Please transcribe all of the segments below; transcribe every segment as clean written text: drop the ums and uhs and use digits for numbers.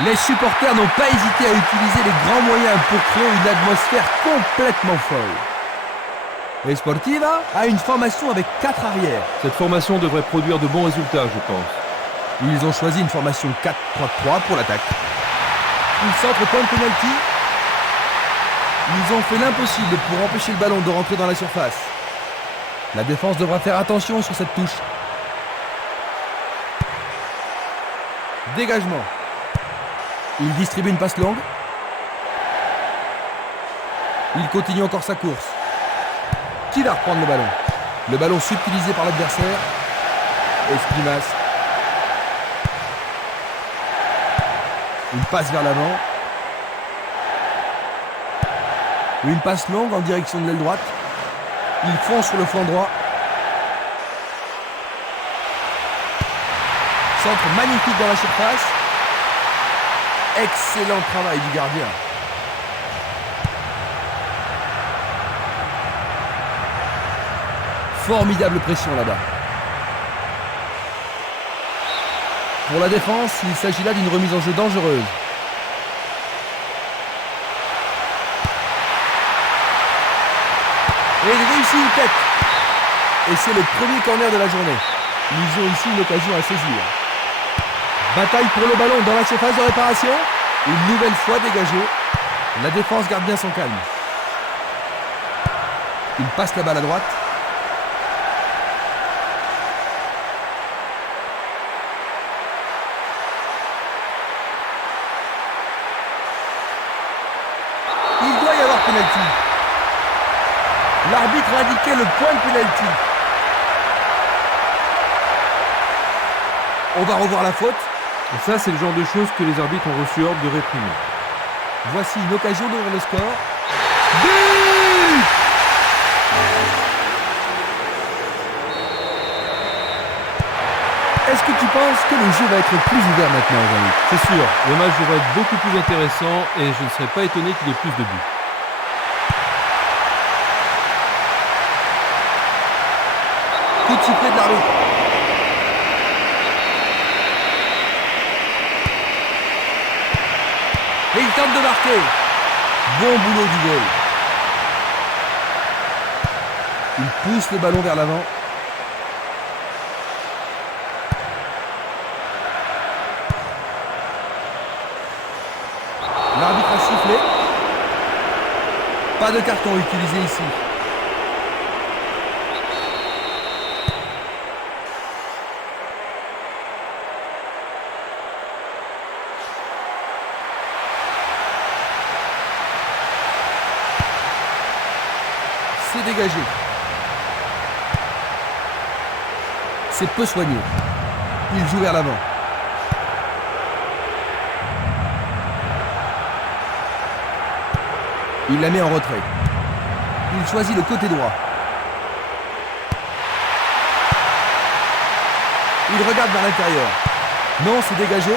Les supporters n'ont pas hésité à utiliser les grands moyens pour créer une atmosphère complètement folle. Et Sportiva a une formation avec 4 arrières. Cette formation devrait produire de bons résultats, je pense. Ils ont choisi une formation 4-3-3 pour l'attaque. Ils centrent au point de pénalty. Ils ont fait l'impossible pour empêcher le ballon de rentrer dans la surface. La défense devra faire attention sur cette touche. Dégagement. Il distribue une passe longue. Il continue encore sa course. Qui va reprendre le ballon? Le ballon subtilisé par l'adversaire. Espinas. Une passe vers l'avant. Une passe longue en direction de l'aile droite. Il fonce sur le flanc droit. Centre magnifique dans la surface. Excellent travail du gardien. Formidable pression là-bas. Pour la défense, il s'agit là d'une remise en jeu dangereuse. Et il réussit une tête. Et c'est le premier corner de la journée. Ils ont ici une occasion à saisir. Bataille pour le ballon dans la surface de réparation. Une nouvelle fois dégagée. La défense garde bien son calme. Il passe la balle à droite. Il doit y avoir pénalty. L'arbitre a indiqué le point de pénalty. On va revoir la faute. Et ça, c'est le genre de choses que les arbitres ont reçu ordre de réprimer. Voici une occasion d'ouvrir le score. But! Est-ce que tu penses que le jeu va être plus ouvert maintenant, Jean-Luc? C'est sûr, le match devrait être beaucoup plus intéressant et je ne serais pas étonné qu'il y ait plus de buts. Coup de sifflet de l'arbitre. Et il tente de marquer. Bon boulot du goal. Il pousse le ballon vers l'avant. L'arbitre a sifflé. Pas de carton utilisé ici. C'est dégagé. C'est peu soigné. Il joue vers l'avant. Il la met en retrait. Il choisit le côté droit. Il regarde vers l'intérieur. Non, c'est dégagé.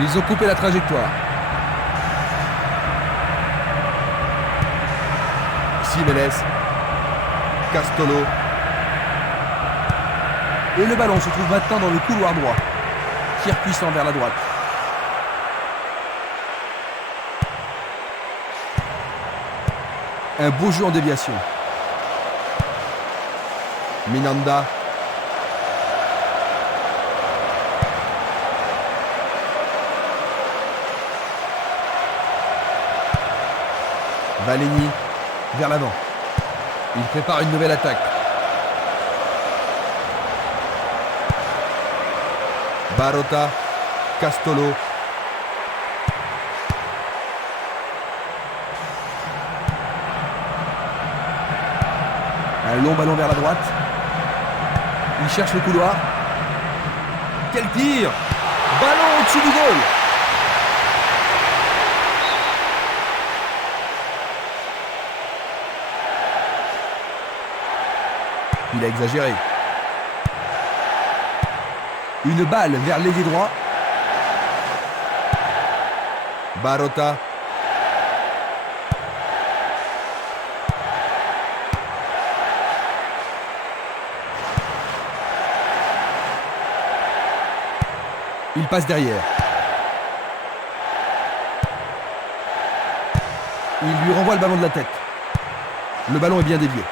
Ils ont coupé la trajectoire. Jiménez. Castolo. Et le ballon se trouve maintenant dans le couloir droit. Tir puissant vers la droite. Un beau jeu en déviation. Minanda. Valegny vers l'avant. Il prépare une nouvelle attaque. Barota, Castolo. Un long ballon vers la droite. Il cherche le couloir. Quel tir! Ballon au-dessus du goal! Il a exagéré. Une balle vers l'ailier droit. Barota. Il passe derrière. Il lui renvoie le ballon de la tête. Le ballon est bien dévié.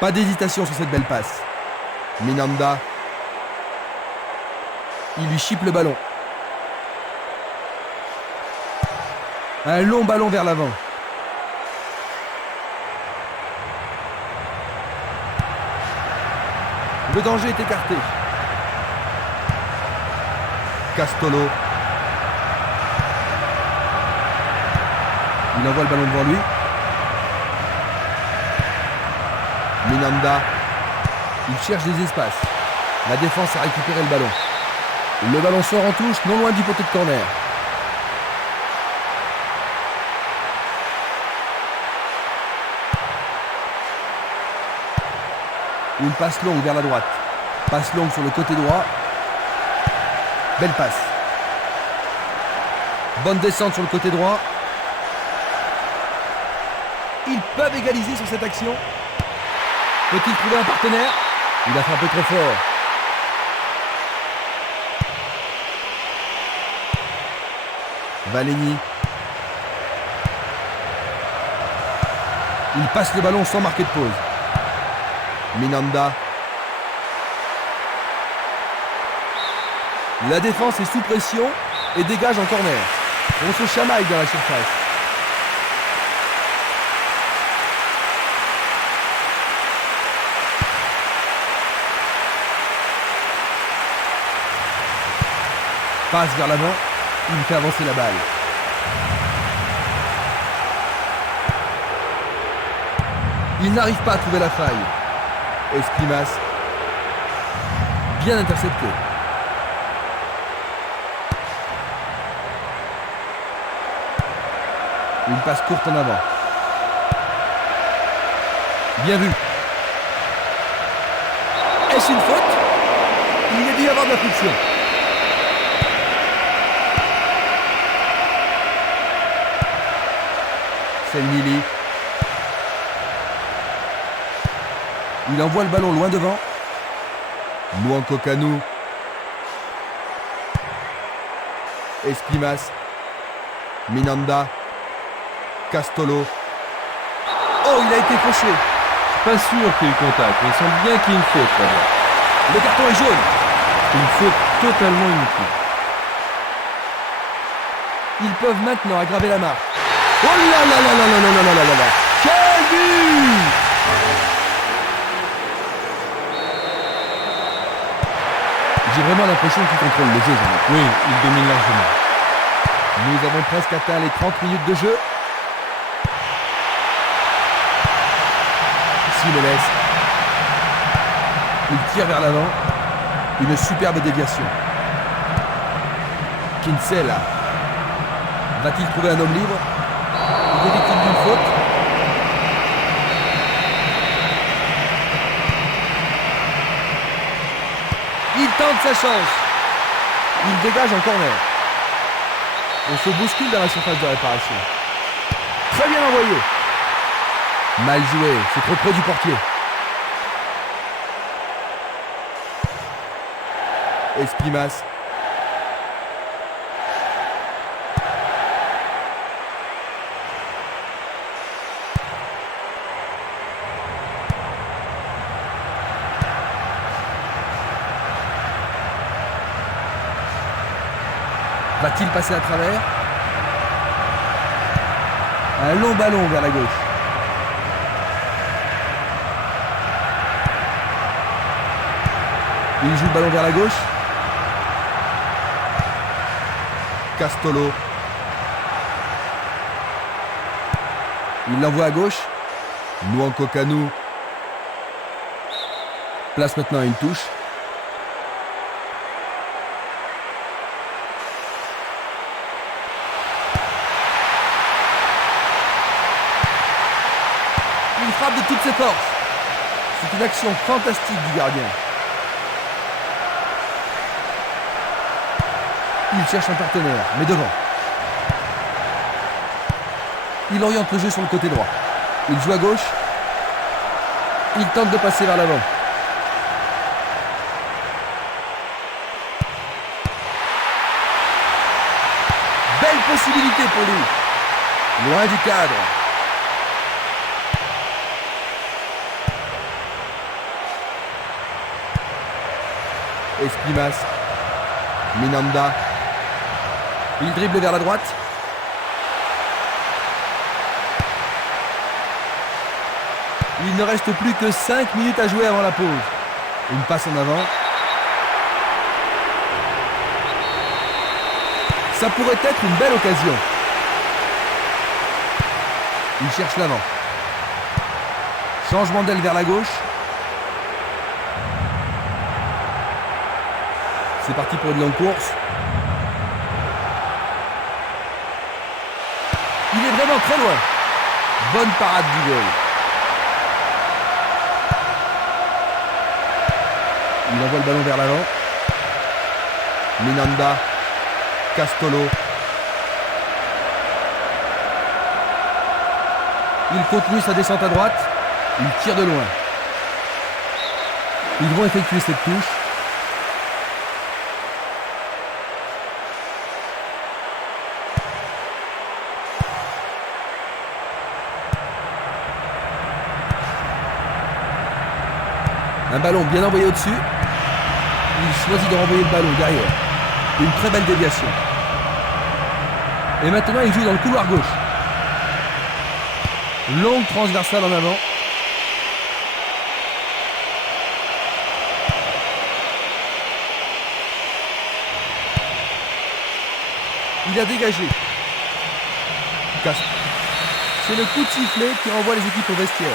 Pas d'hésitation sur cette belle passe. Minanda. Il lui chipe le ballon. Un long ballon vers l'avant. Le danger est écarté. Castolo. Il envoie le ballon devant lui. Minanda. Il cherche des espaces. La défense a récupéré le ballon. Le ballon sort en touche, non loin du poteau de corner. Une passe longue vers la droite. Passe longue sur le côté droit. Belle passe. Bonne descente sur le côté droit. Ils peuvent égaliser sur cette action. Peut-il trouver un partenaire? Il a frappé trop fort. Valeni. Il passe le ballon sans marquer de pause. Minanda. La défense est sous pression et dégage en corner. On se chamaille dans la surface. Passe vers l'avant, il fait avancer la balle. Il n'arrive pas à trouver la faille. Escrimas. Bien intercepté. Une passe courte en avant. Bien vu. Est-ce une faute? Il y a dû y avoir de la friction. Selmili. Il envoie le ballon loin devant. Nwankwo Kanu. Escrimas. Minanda. Castolo. Oh, il a été fauché. Pas sûr qu'il y ait eu contact, mais il semble bien qu'il y ait une faute là-bas. Le carton est jaune. Une faute totalement inutile. Ils peuvent maintenant aggraver la marque. Oh là là là là là là là là là là. Quel but! J'ai vraiment l'impression qu'il contrôle le jeu, Jean-Marc. Oui, il domine largement. Nous avons presque atteint les 30 minutes de jeu. Simenes. Il tire vers l'avant. Une superbe déviation. Kinsella. Va-t-il trouver un homme libre? Il est victime d'une faute. Il tente sa chance. Il dégage en corner. On se bouscule dans la surface de réparation. Très bien envoyé. Mal joué, c'est trop près du portier. Escrimas. Va-t-il passer à travers? Un long ballon vers la gauche. Il joue le ballon vers la gauche. Castolo. Il l'envoie à gauche. Nwankwo Kanu. Place maintenant à une touche. Il frappe de toutes ses forces. C'est une action fantastique du gardien. Il cherche un partenaire, mais devant. Il oriente le jeu sur le côté droit. Il joue à gauche. Il tente de passer vers l'avant. possibilité pour lui. Loin du cadre. Espimas. Minanda. Il dribble vers la droite. Il ne reste plus que 5 minutes à jouer avant la pause. Une passe en avant. Ça pourrait être une belle occasion. Il cherche l'avant. Changement d'aile vers la gauche. C'est parti pour une longue course. Il est vraiment très loin. Bonne parade du goal. Il envoie le ballon vers l'avant. Minanda. Castolo. Il continue sa descente à droite. Il tire de loin. Ils vont effectuer cette touche. Un ballon bien envoyé au-dessus. Il choisit de renvoyer le ballon derrière. Une très belle déviation. Et maintenant, il joue dans le couloir gauche. Longue transversale en avant. Il a dégagé. C'est le coup de sifflet qui renvoie les équipes au vestiaire.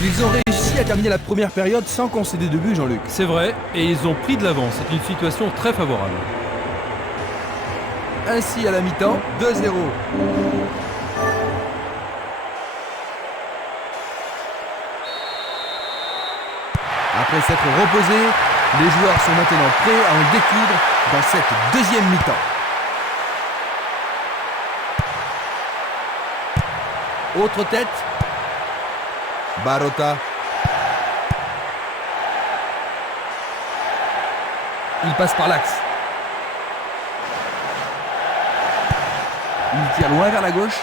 Ils ont réussi à terminer la première période sans concéder de but, Jean-Luc. C'est vrai, et ils ont pris de l'avance. C'est une situation très favorable. Ainsi, à la mi-temps, 2-0. Après s'être reposés, les joueurs sont maintenant prêts à en découdre dans cette deuxième mi-temps. Autre tête. Barota. Il passe par l'axe. Il tire loin vers la gauche.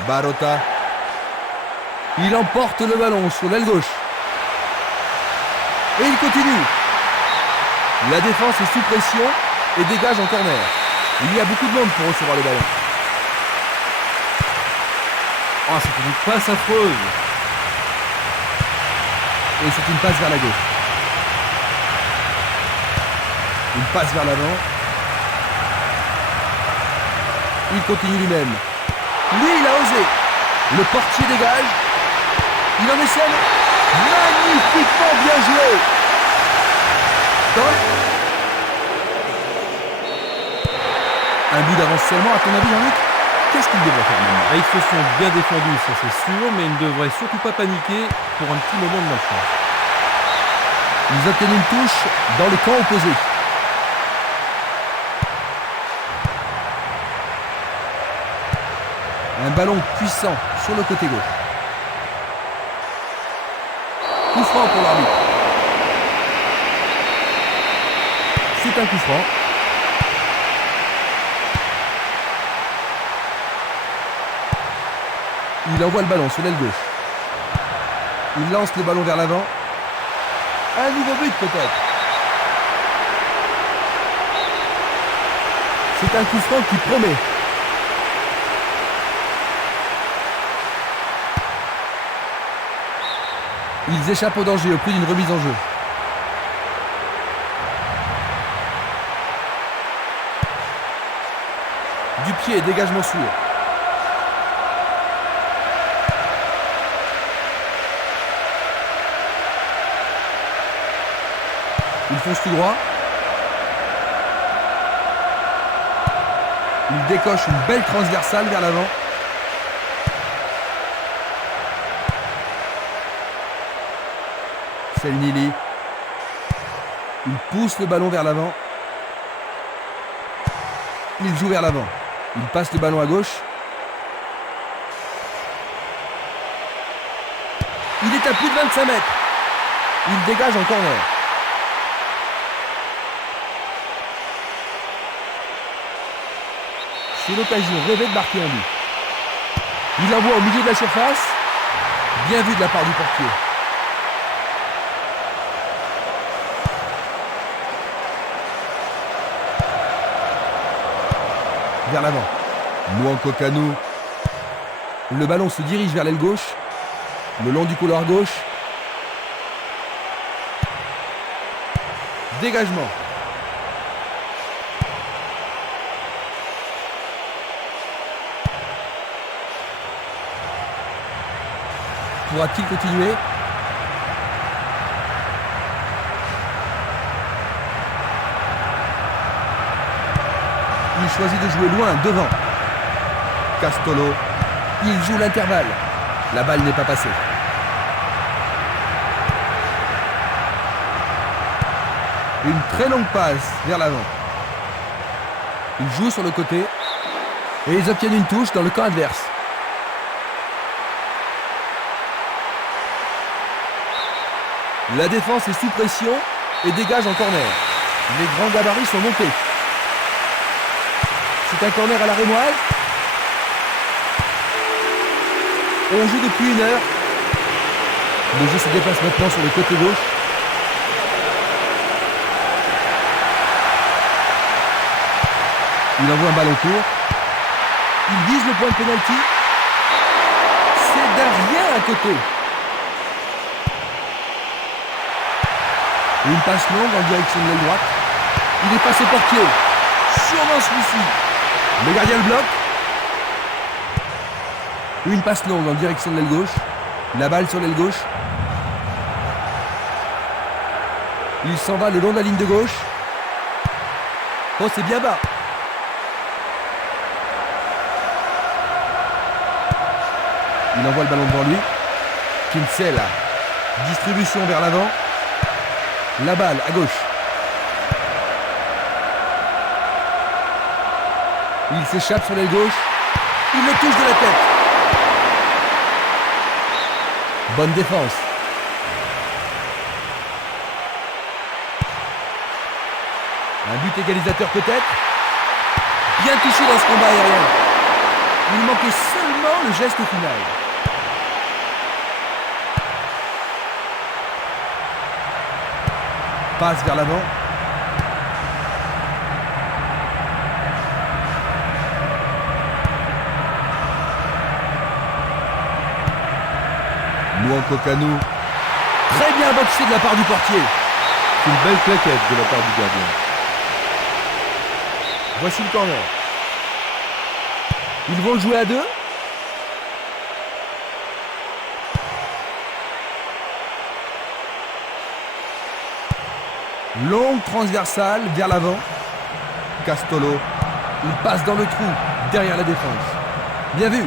Barota. Il emporte le ballon sur l'aile gauche. Et il continue. La défense est sous pression et dégage en corner. Il y a beaucoup de monde pour recevoir le ballon. Oh, c'est une passe affreuse. Et c'est une passe vers la gauche. Une passe vers l'avant. Il continue lui-même. Lui, il a osé. Le portier dégage. Il en essaie. Magnifiquement bien joué. Un but d'avance seulement, à ton avis, Jean-Luc? Qu'est-ce qu'il devrait faire maintenant? Ils se sont bien défendus, ça c'est sûr, mais ils ne devraient surtout pas paniquer pour un petit moment de malchance. Ils obtiennent une touche dans le camp opposé. Un ballon puissant sur le côté gauche. Coup franc pour l'arbitre. C'est un coup franc. Il envoie le ballon sur l'aile gauche. Il lance le ballon vers l'avant. Un nouveau but peut-être. C'est un coup franc qui promet. Ils échappent au danger au prix d'une remise en jeu. Du pied, dégagement sûr. Il fonce tout droit. Il décoche une belle transversale vers l'avant. Selnili. Il pousse le ballon vers l'avant. Il joue vers l'avant. Il passe le ballon à gauche. Il est à plus de 25 mètres. Il dégage en corner. C'est l'occasion rêvée de marquer un but. Il envoie au milieu de la surface. Bien vu de la part du portier. Vers l'avant. Nwankwo Kanu. Le ballon se dirige vers l'aile gauche. Le long du couloir gauche. Dégagement. Pourra-t-il continuer? Il choisit de jouer loin, devant. Castolo. Il joue l'intervalle. La balle n'est pas passée. Une très longue passe vers l'avant. Il joue sur le côté. Et ils obtiennent une touche dans le camp adverse. La défense est sous pression et dégage en corner. Les grands gabarits sont montés. C'est un corner à la rémoise. On joue depuis 1 heure. Le jeu se déplace maintenant sur le côté gauche. Il envoie un ballon court. Il vise le point de pénalty. C'est derrière à côté. Une passe longue en direction de l'aile droite. Il est passé au portier. Sûrement celui-ci. Le gardien le bloque. Une passe longue en direction de l'aile gauche. La balle sur l'aile gauche. Il s'en va le long de la ligne de gauche. Oh, c'est bien bas. Il envoie le ballon devant lui. Kinsella. Distribution vers l'avant. La balle à gauche. Il s'échappe sur l'aile gauche. Il le touche de la tête. Bonne défense. Un but égalisateur peut-être. Bien touché dans ce combat aérien. Il manquait seulement le geste final. Passe vers l'avant. Nwankwo Kanu. Très bien boxé de la part du portier. C'est une belle claquette de la part du gardien. Voici le corner. Ils vont le jouer à 2. Longue transversale vers l'avant. Castolo. Il passe dans le trou, derrière la défense. Bien vu.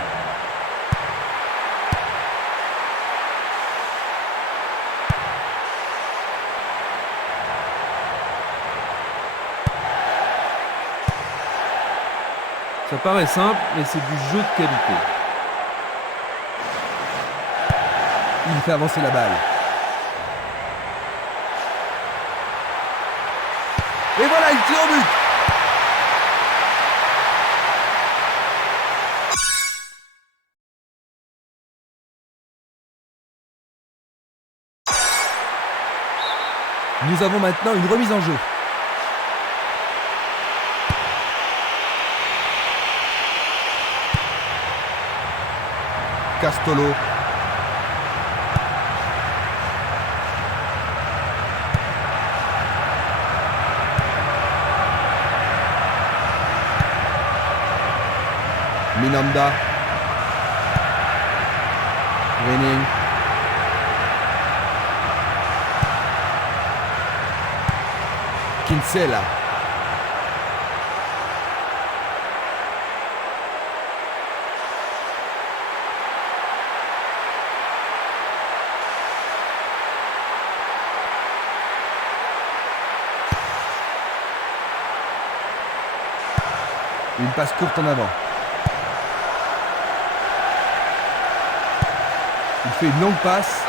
Ça paraît simple, mais c'est du jeu de qualité. Il fait avancer la balle. Et voilà, il tire au but. Nous avons maintenant une remise en jeu. Castolo. Minamda. Winning. Kinsella. Une passe courte en avant. Il fait une longue passe.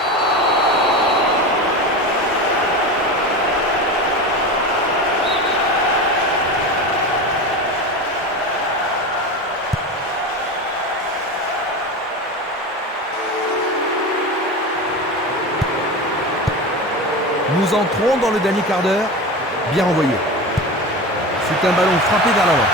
Nous entrons dans le dernier quart d'heure. Bien envoyé. C'est un ballon frappé vers l'avant.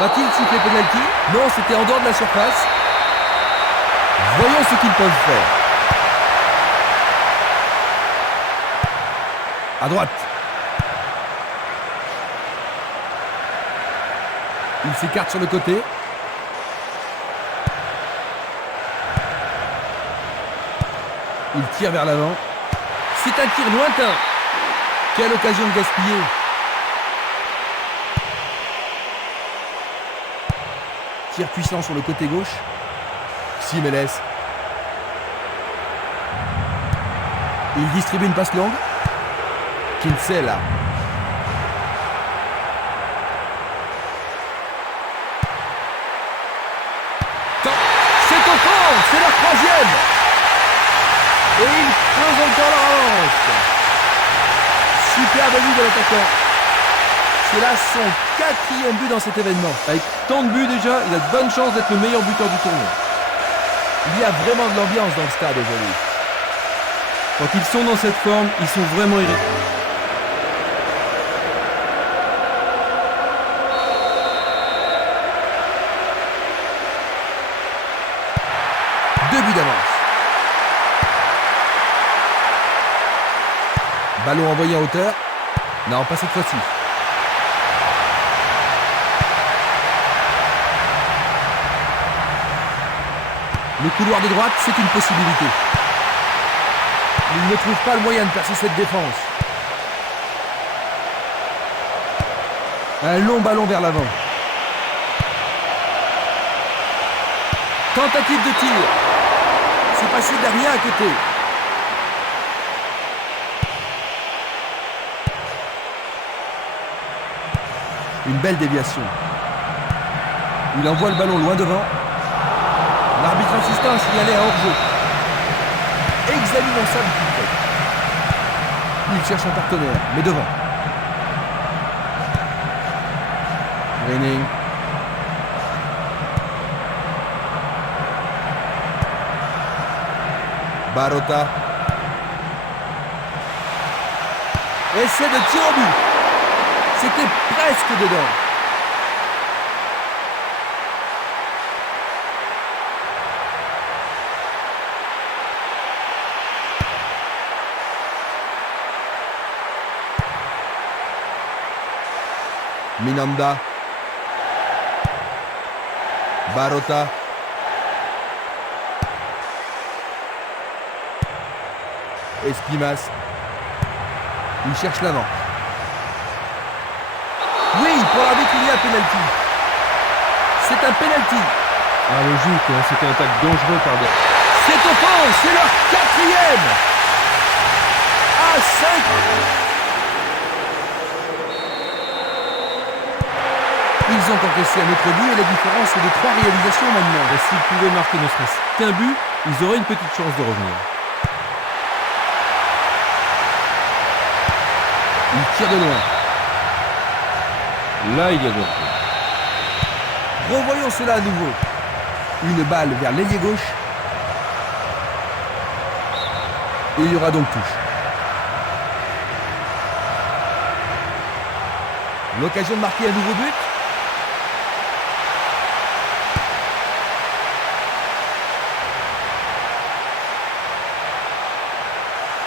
Va-t-il siffler penalty? Non, c'était en dehors de la surface. Voyons ce qu'ils peuvent faire. À droite. Il s'écarte sur le côté. Il tire vers l'avant. C'est un tir lointain. Quelle occasion de gaspiller. Tir puissant sur le côté gauche. Simeles. Il distribue une passe longue. Kinsella. C'est au fond. C'est leur troisième. Et il creuse encore leur avance. Superbe but de l'attaquant. C'est là son 4e but dans cet événement. Avec tant de buts déjà, il a de bonnes chances d'être le meilleur buteur du tournoi. Il y a vraiment de l'ambiance dans le stade aujourd'hui. Quand ils sont dans cette forme, ils sont vraiment irrésistibles. Deux buts d'avance. Ballon envoyé en hauteur. Non, pas cette fois-ci. Le couloir de droite, c'est une possibilité. Il ne trouve pas le moyen de percer cette défense. Un long ballon vers l'avant. Tentative de tir. C'est passé derrière à côté. Une belle déviation. Il envoie le ballon loin devant. L'arbitre insistant à signaler un hors-jeu. Examinons ça du plus près. Il cherche un partenaire, mais devant. Greening. Barota. Essai de tir au but. C'était presque dedans. Minanda. Barota. Espimas. Il cherche l'avant. Oui, pour l'arbitre, il y a penalty. C'est un penalty. Ah, logique, hein, c'était un tacle dangereux par derrière. C'est au fond, c'est leur 4e. À 5. Ils ont encaissé un autre but et la différence est de 3 réalisations maintenant. Et s'ils pouvaient marquer ne serait-ce qu'un but, ils auraient une petite chance de revenir. Il tire de loin. Là, il y a de Revoyons cela à nouveau. Une balle vers l'ailier gauche. Et il y aura donc touche. L'occasion de marquer un nouveau but.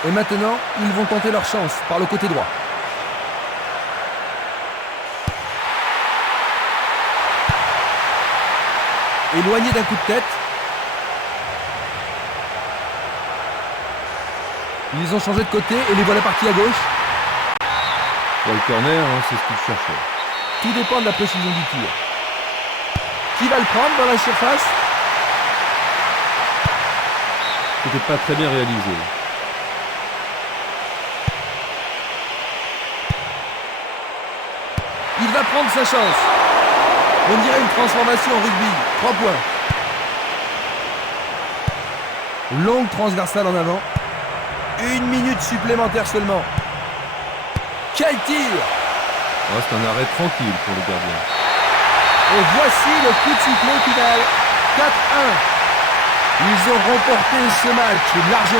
Et maintenant, ils vont tenter leur chance par le côté droit. Éloigné d'un coup de tête. Ils ont changé de côté et les voilà partis à gauche. Pour le corner, hein, c'est ce qu'il cherchait. Tout dépend de la précision du tir. Qui va le prendre dans la surface? C'était pas très bien réalisé. Il va prendre sa chance. On dirait une transformation en rugby. 3 points. Longue transversale en avant. 1 minute supplémentaire seulement. Quel tir! Oh, c'est un arrêt tranquille pour le gardien. Et voici le coup de sifflet final. 4-1. Ils ont remporté ce match largement.